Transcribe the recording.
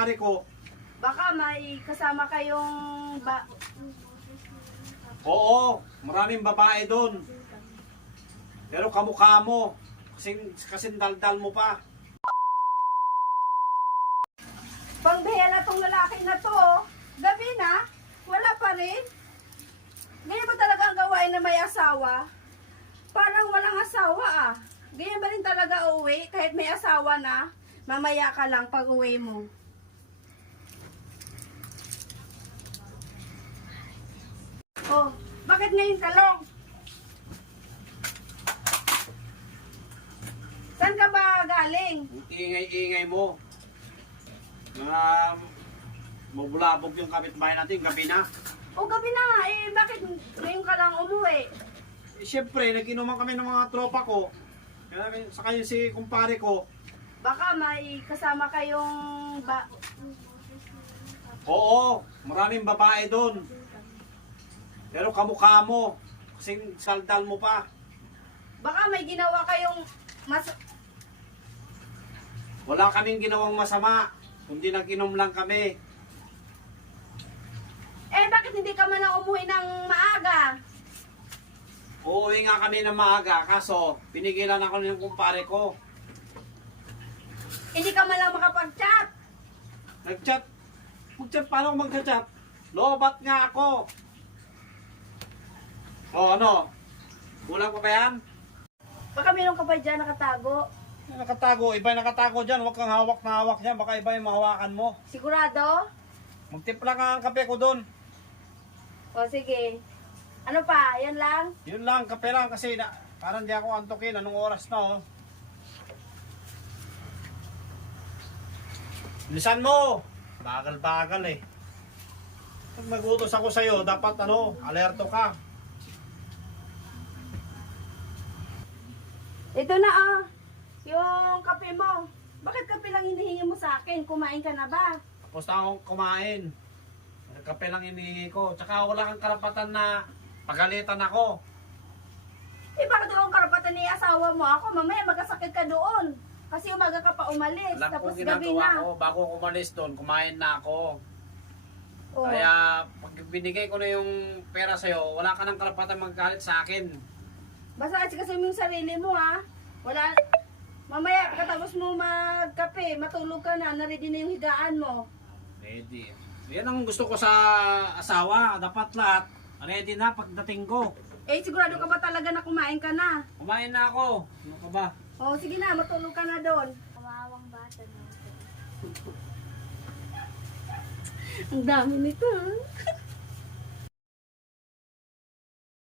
kumpare ko. Baka may kasama kayong Oo, maraming babae doon. Pero kamukha mo. Kasing daldal mo pa. pangbihela tong lalaki na to. Oh. Gabi na, wala pa rin. Ganyan ba talaga ang gawain na may asawa? Parang walang asawa ah. Ganyan ba rin talaga uuwi kahit may asawa na? Mamaya ka lang pag uwi mo. Oh, bakit ngayon kalong? Saan ka ba galing? Ingay-ingay mo. Mabulabog yung kapitbahay natin, gabi na. O gabi na, bakit ngayon ka lang umuwi? Siyempre, nag-inuman kami ng mga tropa ko. Saka yung si kumpare ko. Baka may kasama kayong Oo, maraming babae doon. Pero kamukha mo. Kasing saldal mo pa. Baka may ginawa kayong Wala kaming ginawang masama. Kundi nag-inom lang kami. bakit hindi ka man lang umuwi ng maaga? Uuwi nga kami ng maaga. Kaso, pinigilan ako ng kumpare ko. Hindi ka man lang makapag-chat. Nag-chat. Mag-chat, paano mag-chat? Lobat nga ako. O ano? Kulang pa ba yan? Baka meron ka pa dyan nakatago. Nakatago, iba yung nakatago dyan. Huwag kang hawak na hawak dyan. Baka iba yung mahawakan mo. Sigurado? Magtimpla ka ang kape ko doon. O sige. Ano pa? Yan lang? Yun lang, kape lang kasi parang di ako antukin. Anong oras na oh. Bilisan mo! Bagal-bagal eh. Pag nagutos ako sa'yo, dapat alerto ka. Ito na ah. Yung kape mo. Bakit kape lang hinihingi mo sa akin? Kumain ka na ba? Tapos na akong kumain. Kape lang hinihingi ko. Tsaka wala kang karapatan na pagalitan ako. Bakit akong karapatan ni asawa mo ako? Mamaya magkasakit ka doon. Kasi umaga ka pa umalis. Alam Tapos ko gabi ginagawa na. ko. Bago kumalis doon, kumain na ako. Oh. Kaya pag binigay ko na yung pera sa'yo, wala ka ng karapatan magkalit sa akin. Basta kasi mo yung sarili mo ha. Wala. Mamaya pagkatapos mo magkape, matulog ka na, na-ready na yung higaan mo. Ready. Yan ang gusto ko sa asawa. Dapat lahat ready na pagdating ko. Sigurado ka ba talaga na kumain ka na? Kumain na ako. Ano ka ba? Oh, sige na, matulog ka na doon. Kawawang bata na. Ang dami nito ha.